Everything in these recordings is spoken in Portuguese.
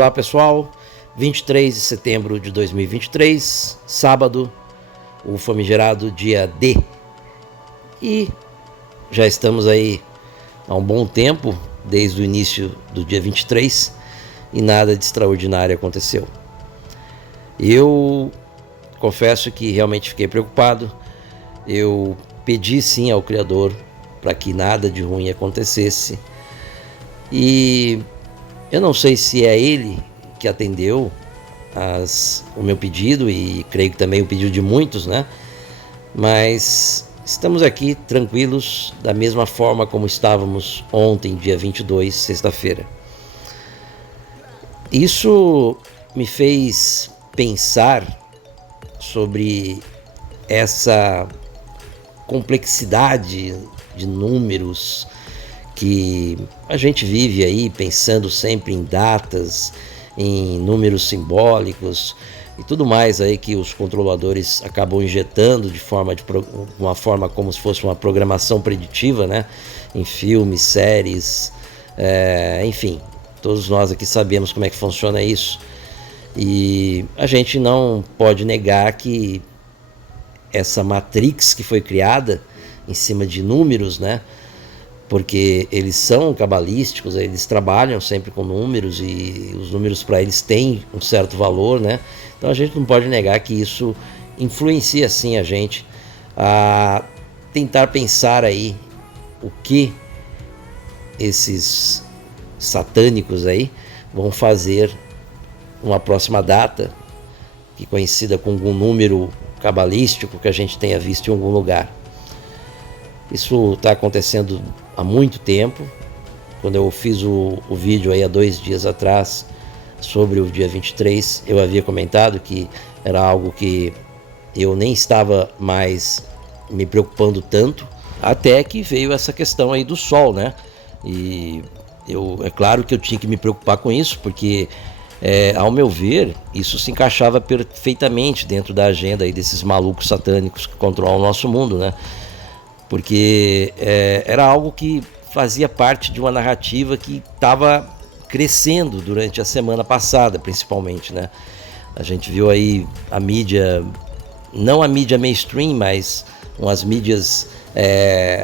Olá pessoal, 23 de setembro de 2023, sábado, o famigerado dia D. E já estamos aí há um bom tempo, desde o início do dia 23, e nada de extraordinário aconteceu. Eu confesso que realmente fiquei preocupado. Eu pedi sim ao Criador para que nada de ruim acontecesse. E eu não sei se é Ele que atendeu o meu pedido, e creio que também o pedido de muitos, né? Mas estamos aqui tranquilos, da mesma forma como estávamos ontem, dia 22, sexta-feira. Isso me fez pensar sobre essa complexidade de números que a gente vive aí, pensando sempre em datas, em números simbólicos e tudo mais aí que os controladores acabam injetando de uma forma como se fosse uma programação preditiva, né? Em filmes, séries, enfim, todos nós aqui sabemos como é que funciona isso. E a gente não pode negar que essa matrix que foi criada em cima de números, né? Porque eles são cabalísticos, eles trabalham sempre com números e os números para eles têm um certo valor, né? Então a gente não pode negar que isso influencia sim a gente a tentar pensar aí o que esses satânicos aí vão fazer numa próxima data, que conhecida com algum número cabalístico que a gente tenha visto em algum lugar. Isso está acontecendo há muito tempo. Quando eu fiz o vídeo aí há 2 dias atrás sobre o dia 23, eu havia comentado que era algo que eu nem estava mais me preocupando tanto, até que veio essa questão aí do Sol, né? E é claro que eu tinha que me preocupar com isso, porque ao meu ver, isso se encaixava perfeitamente dentro da agenda aí desses malucos satânicos que controlam o nosso mundo, né? Porque era algo que fazia parte de uma narrativa que estava crescendo durante a semana passada, principalmente, né? A gente viu aí a mídia, não a mídia mainstream, mas umas mídias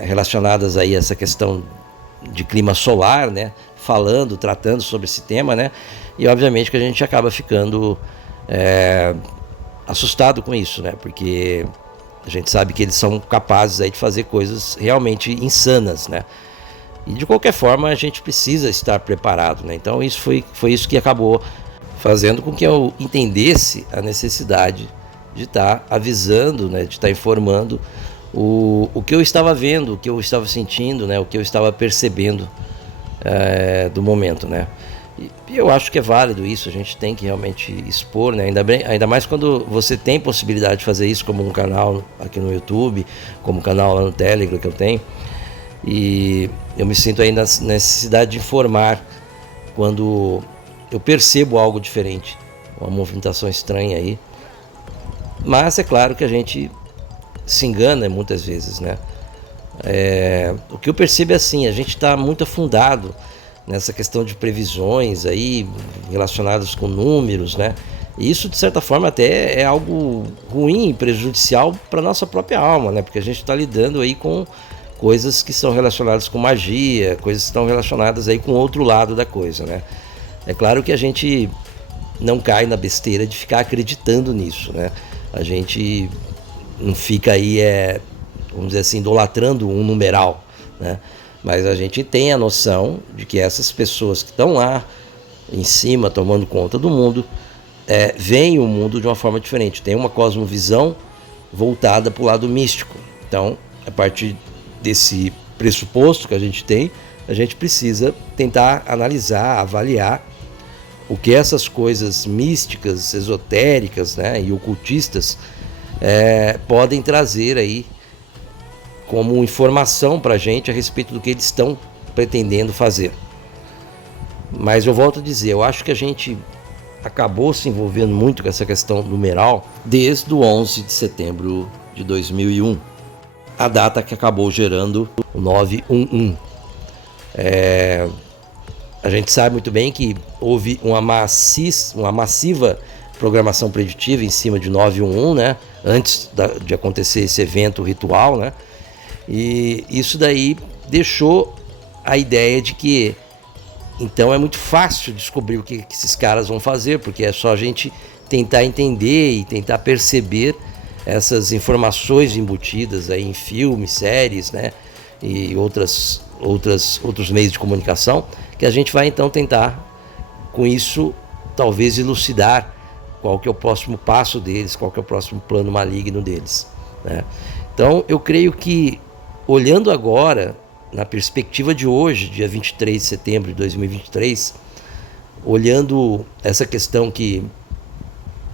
relacionadas aí a essa questão de clima solar, né? Tratando sobre esse tema, né? E obviamente que a gente acaba ficando assustado com isso, né? Porque a gente sabe que eles são capazes aí de fazer coisas realmente insanas, né? E de qualquer forma a gente precisa estar preparado, né? Então isso foi isso que acabou fazendo com que eu entendesse a necessidade de estar avisando, né? De estar informando o que eu estava vendo, o que eu estava sentindo, né? O que eu estava percebendo do momento, né? E eu acho que é válido isso, a gente tem que realmente expor, né? Ainda mais quando você tem possibilidade de fazer isso, como um canal aqui no YouTube, como um canal lá no Telegram que eu tenho. E eu me sinto aí na necessidade de informar quando eu percebo algo diferente, uma movimentação estranha aí. Mas é claro que a gente se engana muitas vezes, né? O que eu percebo é assim, a gente está muito afundado nessa questão de previsões aí relacionadas com números, né? E isso de certa forma até é algo ruim e prejudicial para nossa própria alma, né? Porque a gente está lidando aí com coisas que são relacionadas com magia, coisas que estão relacionadas aí com outro lado da coisa, né? É claro que a gente não cai na besteira de ficar acreditando nisso, né? A gente não fica aí, vamos dizer assim, idolatrando um numeral, né? Mas a gente tem a noção de que essas pessoas que estão lá em cima, tomando conta do mundo, veem o mundo de uma forma diferente. Tem uma cosmovisão voltada para o lado místico. Então, a partir desse pressuposto que a gente precisa tentar analisar, avaliar o que essas coisas místicas, esotéricas, né, e ocultistas podem trazer aí como informação para a gente a respeito do que eles estão pretendendo fazer. Mas eu volto a dizer, eu acho que a gente acabou se envolvendo muito com essa questão numeral desde o 11 de setembro de 2001, a data que acabou gerando o 911. A gente sabe muito bem que houve uma massiva programação preditiva em cima de 911, né? Antes de acontecer esse evento ritual, né? E isso daí deixou a ideia de que então é muito fácil descobrir o que esses caras vão fazer, porque é só a gente tentar entender e tentar perceber essas informações embutidas aí em filmes, séries, né? E outros meios de comunicação, que a gente vai então tentar, com isso, talvez elucidar qual que é o próximo passo deles, qual que é o próximo plano maligno deles, né? Então eu creio que, olhando agora, na perspectiva de hoje, dia 23 de setembro de 2023, olhando essa questão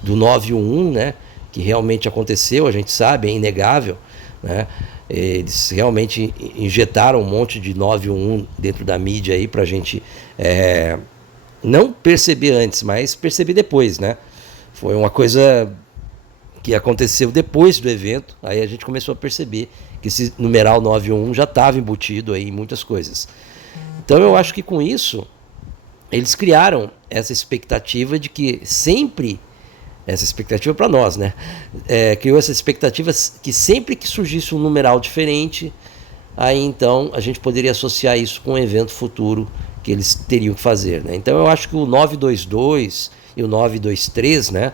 do 911, né, que realmente aconteceu, a gente sabe, é inegável, né? Eles realmente injetaram um monte de 911 dentro da mídia aí pra gente não perceber antes, mas perceber depois, né? Foi uma coisa que aconteceu depois do evento, aí a gente começou a perceber que esse numeral 911 já estava embutido aí em muitas coisas. Então eu acho que com isso eles criaram essa expectativa de que sempre, essa expectativa para nós, né? Criou essa expectativa que sempre que surgisse um numeral diferente, aí então a gente poderia associar isso com um evento futuro que eles teriam que fazer, né? Então eu acho que o 922 e o 923, né,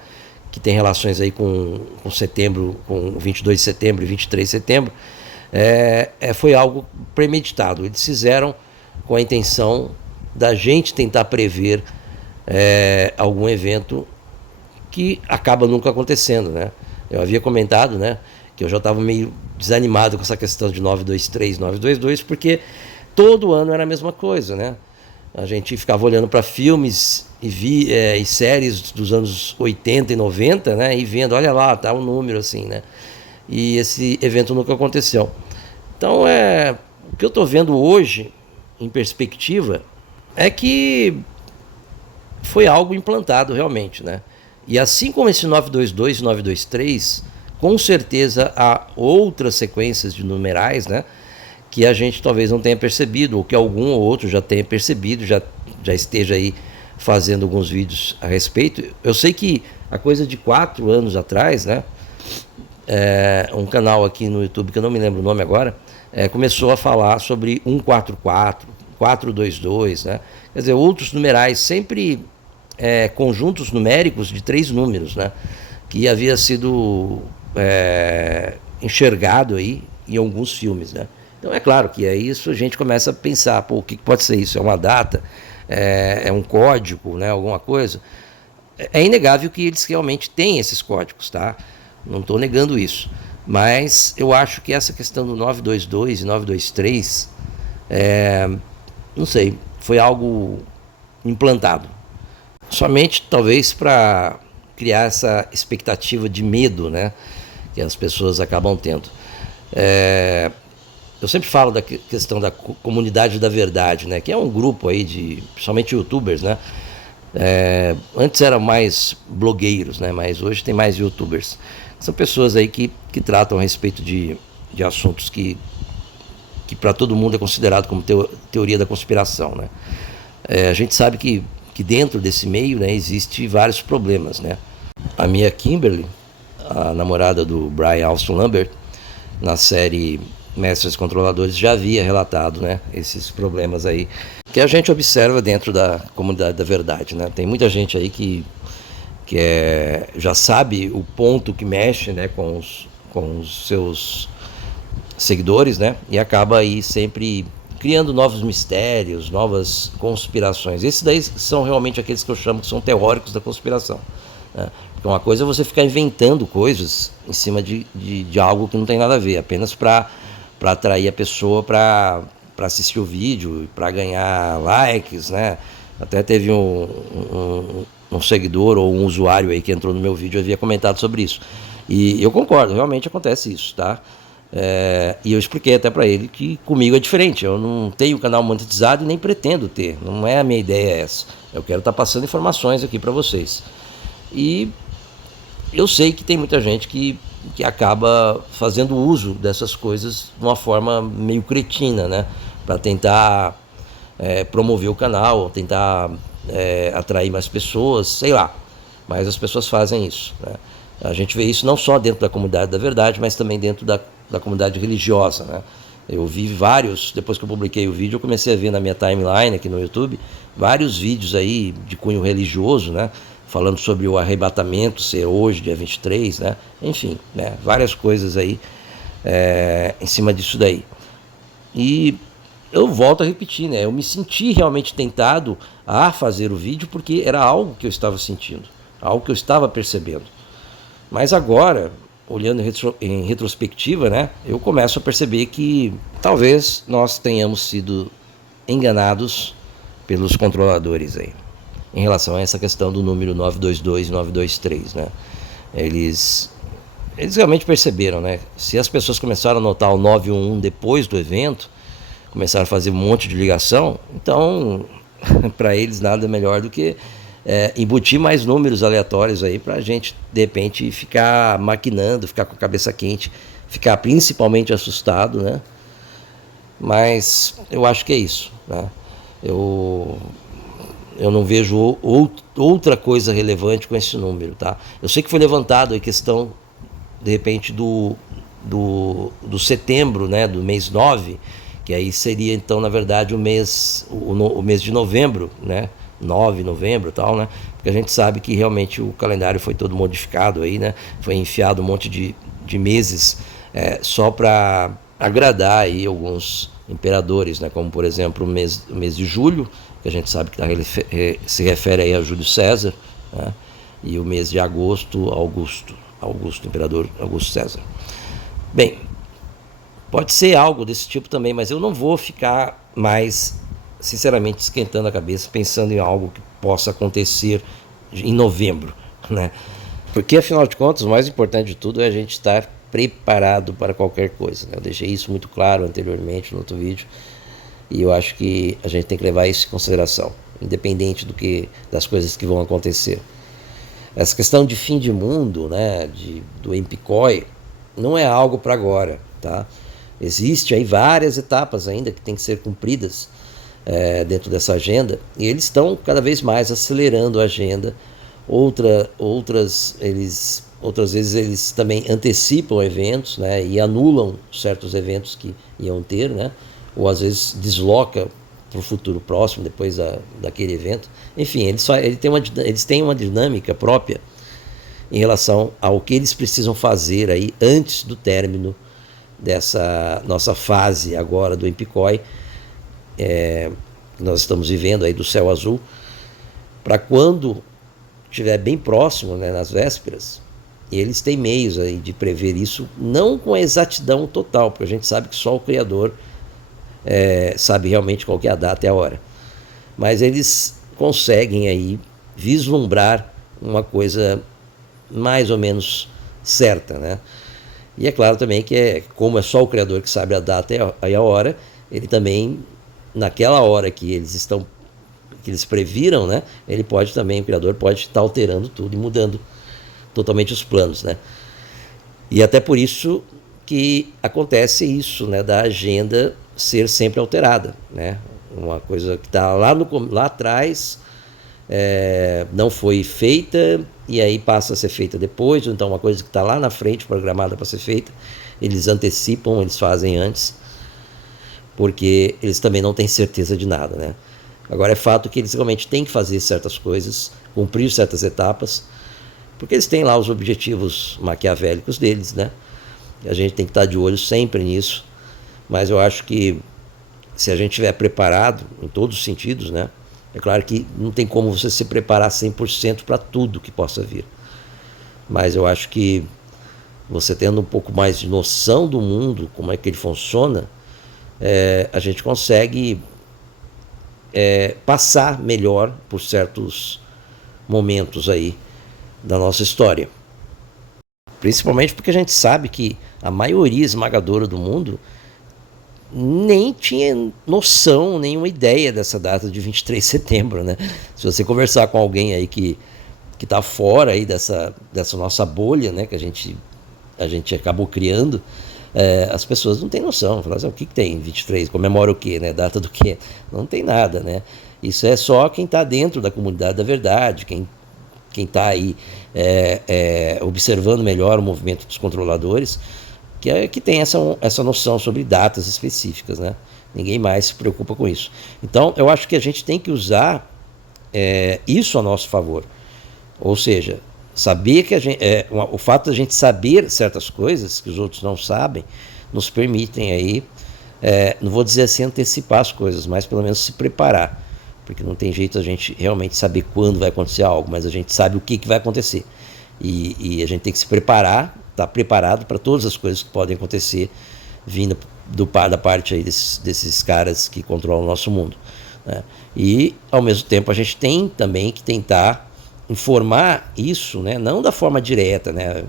que tem relações aí com setembro, com 22 de setembro e 23 de setembro, foi algo premeditado. Eles fizeram com a intenção da gente tentar prever algum evento que acaba nunca acontecendo, né? Eu havia comentado, né, que eu já estava meio desanimado com essa questão de 923, 922, porque todo ano era a mesma coisa, né? A gente ficava olhando para filmes e séries dos anos 80 e 90, né, e vendo, olha lá, tá um número assim, né? E esse evento nunca aconteceu. Então, o que eu estou vendo hoje, em perspectiva, é que foi algo implantado realmente, né? E assim como esse 922 e 923, com certeza há outras sequências de numerais, né, que a gente talvez não tenha percebido, ou que algum ou outro já tenha percebido, já esteja aí fazendo alguns vídeos a respeito. Eu sei que a coisa de 4 anos atrás, né, um canal aqui no YouTube, que eu não me lembro o nome agora, começou a falar sobre 144, 422, né? Quer dizer, outros numerais, sempre conjuntos numéricos de 3 números, né, que havia sido enxergado aí em alguns filmes, né? Então é claro que aí isso a gente começa a pensar, pô, o que pode ser isso? É uma data? É um código, né? Alguma coisa? É inegável que eles realmente têm esses códigos, tá? Não estou negando isso. Mas eu acho que essa questão do 922 e 923, não sei, foi algo implantado. Somente talvez para criar essa expectativa de medo, né, que as pessoas acabam tendo. Eu sempre falo da questão da comunidade da verdade, né, que é um grupo aí de, principalmente youtubers, né. Antes eram mais blogueiros, né, mas hoje tem mais youtubers. São pessoas aí que tratam a respeito de assuntos que para todo mundo é considerado como teoria da conspiração, né. A gente sabe que dentro desse meio, né, existe vários problemas, né. A Mia Kimberly, a namorada do Brian Austin Lambert, na série Mestres Controladores, já havia relatado, né, esses problemas aí que a gente observa dentro da comunidade da verdade, né. Tem muita gente aí que já sabe o ponto que mexe, né, com os seus seguidores, né, e acaba aí sempre criando novos mistérios, novas conspirações. Esses daí são realmente aqueles que eu chamo que são teóricos da conspiração, né? Porque uma coisa é você ficar inventando coisas em cima de algo que não tem nada a ver, apenas para atrair a pessoa para assistir o vídeo, para ganhar likes, né? Até teve um seguidor ou um usuário aí que entrou no meu vídeo e havia comentado sobre isso. E eu concordo, realmente acontece isso, tá? E eu expliquei até para ele que comigo é diferente. Eu não tenho canal monetizado e nem pretendo ter. Não é a minha ideia essa. Eu quero estar passando informações aqui para vocês. E eu sei que tem muita gente que acaba fazendo uso dessas coisas de uma forma meio cretina, né? Para tentar promover o canal, tentar atrair mais pessoas, sei lá. Mas as pessoas fazem isso, né? A gente vê isso não só dentro da comunidade da verdade, mas também dentro da comunidade religiosa, né? Eu vi vários, depois que eu publiquei o vídeo, eu comecei a ver na minha timeline aqui no YouTube, vários vídeos aí de cunho religioso, né? Falando sobre o arrebatamento ser hoje, dia 23, né? Enfim, né? Várias coisas aí em cima disso daí. E eu volto a repetir, né? Eu me senti realmente tentado a fazer o vídeo porque era algo que eu estava sentindo, algo que eu estava percebendo. Mas agora, olhando em retrospectiva, né, eu começo a perceber que talvez nós tenhamos sido enganados pelos controladores aí, em relação a essa questão do número 922 e 923, né? Eles realmente perceberam, né? Se as pessoas começaram a notar o 911 depois do evento, começaram a fazer um monte de ligação, então para eles nada melhor do que embutir mais números aleatórios aí para a gente de repente ficar maquinando, ficar com a cabeça quente, ficar principalmente assustado, né? Mas eu acho que é isso, né? Eu não vejo outra coisa relevante com esse número, tá? Eu sei que foi levantado a questão de repente do setembro, né, do mês 9, que aí seria então na verdade o mês de novembro, né, 9 de novembro e tal, né, porque a gente sabe que realmente o calendário foi todo modificado aí, né, foi enfiado um monte de meses só para agradar aí alguns imperadores, né, como por exemplo o mês de julho, que a gente sabe que se refere aí a Júlio César, né, e o mês de agosto, Augusto, imperador Augusto César. Bem, pode ser algo desse tipo também, mas eu não vou ficar mais, sinceramente, esquentando a cabeça, pensando em algo que possa acontecer em novembro, né? Porque, afinal de contas, o mais importante de tudo é a gente estar preparado para qualquer coisa, né? Eu deixei isso muito claro anteriormente no outro vídeo, e eu acho que a gente tem que levar isso em consideração, independente das coisas que vão acontecer. Essa questão de fim de mundo, né, do Empicói, não é algo para agora, tá? Existe aí várias etapas ainda que têm que ser cumpridas dentro dessa agenda, e eles estão cada vez mais acelerando a agenda. Outras vezes eles também antecipam eventos, né, e anulam certos eventos que iam ter, né, ou às vezes desloca para o futuro próximo, depois daquele evento. Enfim, eles têm uma dinâmica própria em relação ao que eles precisam fazer aí antes do término dessa nossa fase agora do Empicói, nós estamos vivendo aí do céu azul, para quando estiver bem próximo, né, nas vésperas, eles têm meios aí de prever isso, não com a exatidão total, porque a gente sabe que só o Criador sabe realmente qual que é a data e a hora, mas eles conseguem aí vislumbrar uma coisa mais ou menos certa, né? E é claro também que como é só o Criador que sabe a data e a hora, ele também, naquela hora que eles previram, né? O Criador pode estar alterando tudo e mudando totalmente os planos, né? E até por isso que acontece isso, né? Da agenda ser sempre alterada, né? Uma coisa que está lá atrás não foi feita e aí passa a ser feita depois, ou então uma coisa que está lá na frente programada para ser feita, eles antecipam, eles fazem antes, porque eles também não têm certeza de nada, né? Agora é fato que eles realmente têm que fazer certas coisas, cumprir certas etapas, porque eles têm lá os objetivos maquiavélicos deles, né? E a gente tem que estar de olho sempre nisso. Mas eu acho que se a gente estiver preparado em todos os sentidos, né? É claro que não tem como você se preparar 100% para tudo que possa vir. Mas eu acho que você tendo um pouco mais de noção do mundo, como é que ele funciona, a gente consegue passar melhor por certos momentos aí da nossa história. Principalmente porque a gente sabe que a maioria esmagadora do mundo nem tinha noção, nenhuma ideia dessa data de 23 de setembro, né? Se você conversar com alguém aí que está fora aí dessa nossa bolha, né, que a gente acabou criando, as pessoas não têm noção. Falam assim, o que tem 23? Comemora o quê, né? Data do quê? Não tem nada, né? Isso é só quem está dentro da comunidade da verdade, quem está aí observando melhor o movimento dos controladores, que tem essa noção sobre datas específicas, né? Ninguém mais se preocupa com isso. Então, eu acho que a gente tem que usar isso a nosso favor. Ou seja, saber que o fato de a gente saber certas coisas que os outros não sabem, nos permitem aí, não vou dizer assim antecipar as coisas, mas pelo menos se preparar. Porque não tem jeito a gente realmente saber quando vai acontecer algo, mas a gente sabe o que vai acontecer. E a gente tem que se preparar, estar preparado para todas as coisas que podem acontecer vindo da parte aí desses caras que controlam o nosso mundo, né? E, ao mesmo tempo, a gente tem também que tentar informar isso, né? Não da forma direta, né?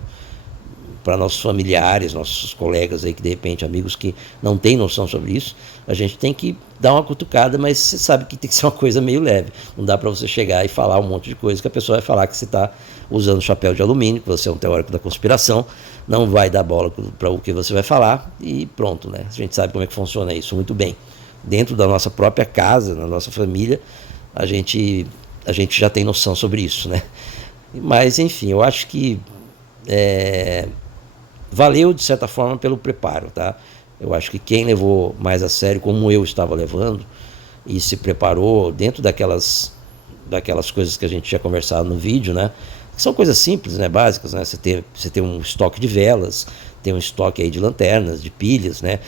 Para nossos familiares, nossos colegas aí, que de repente, amigos que não têm noção sobre isso, a gente tem que dar uma cutucada, mas você sabe que tem que ser uma coisa meio leve. Não dá para você chegar e falar um monte de coisa que a pessoa vai falar que você está usando chapéu de alumínio, que você é um teórico da conspiração, não vai dar bola para o que você vai falar e pronto, né? A gente sabe como é que funciona isso muito bem. Dentro da nossa própria casa, na nossa família, a gente já tem noção sobre isso, né? Mas, enfim, eu acho que valeu, de certa forma, pelo preparo, tá? Eu acho que quem levou mais a sério, como eu estava levando, e se preparou dentro daquelas coisas que a gente tinha conversado no vídeo, né? Que são coisas simples, né? Básicas, né? Você ter um estoque de velas, ter um estoque aí de lanternas, de pilhas, né?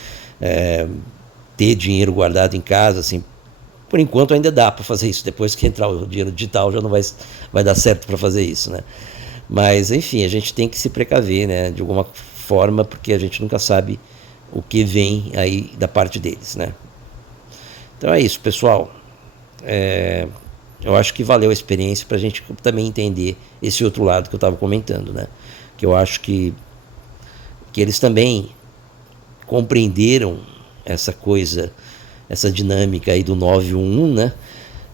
Ter dinheiro guardado em casa, assim. Por enquanto ainda dá para fazer isso. Depois que entrar o dinheiro digital já não vai dar certo para fazer isso, né? Mas, enfim, a gente tem que se precaver, né? De alguma forma, porque a gente nunca sabe o que vem aí da parte deles, né? Então é isso, pessoal. Eu acho que valeu a experiência para a gente também entender esse outro lado que eu estava comentando, né? Que eu acho que eles também compreenderam essa coisa, essa dinâmica aí do 911, né?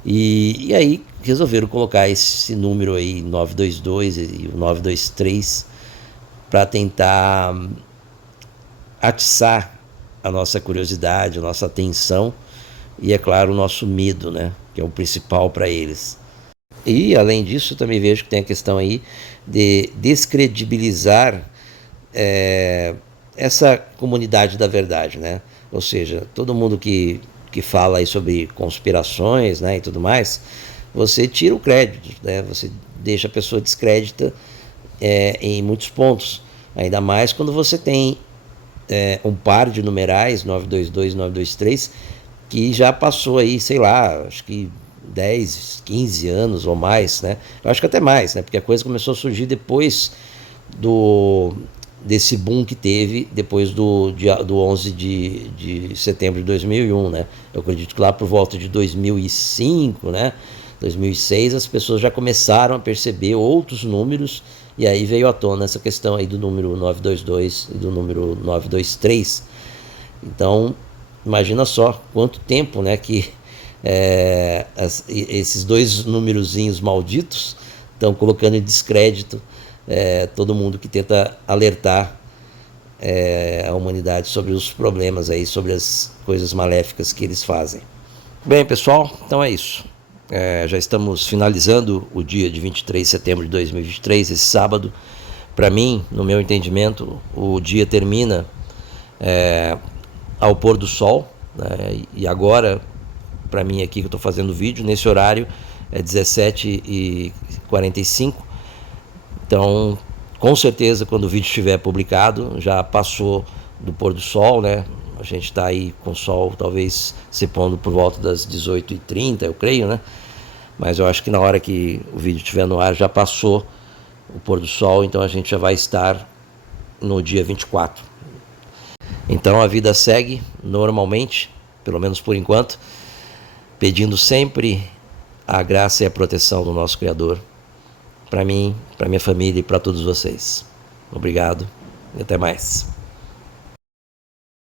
E aí resolveram colocar esse número aí, 922 e o 923, para tentar atiçar a nossa curiosidade, a nossa atenção e, é claro, o nosso medo, né? Que é o principal para eles. E, além disso, eu também vejo que tem a questão aí de descredibilizar essa comunidade da verdade, né? Ou seja, todo mundo que fala aí sobre conspirações, né, e tudo mais, você tira o crédito, né? Você deixa a pessoa descrédita em muitos pontos. Ainda mais quando você tem um par de numerais, 922 e 923, que já passou aí, sei lá, acho que 10, 15 anos ou mais, né? Eu acho que até mais, né? Porque a coisa começou a surgir depois desse boom que teve depois do 11 de setembro de 2001, né? Eu acredito que lá por volta de 2005, né? 2006, as pessoas já começaram a perceber outros números, e aí veio à tona essa questão aí do número 922 e do número 923. Então, imagina só quanto tempo, né, que esses dois numerozinhos malditos estão colocando em descrédito todo mundo que tenta alertar a humanidade sobre os problemas aí, sobre as coisas maléficas que eles fazem. Bem, pessoal, então é isso. Já estamos finalizando o dia de 23 de setembro de 2023, esse sábado. Para mim, no meu entendimento, o dia termina ao pôr do sol, né? E agora, para mim aqui que eu estou fazendo o vídeo, nesse horário é 17h45. Então, com certeza, quando o vídeo estiver publicado, já passou do pôr do sol, né? A gente está aí com o sol talvez se pondo por volta das 18h30, eu creio, né? Mas eu acho que na hora que o vídeo estiver no ar já passou o pôr do sol, então a gente já vai estar no dia 24. Então a vida segue normalmente, pelo menos por enquanto, pedindo sempre a graça e a proteção do nosso Criador, para mim, para minha família e para todos vocês. Obrigado e até mais.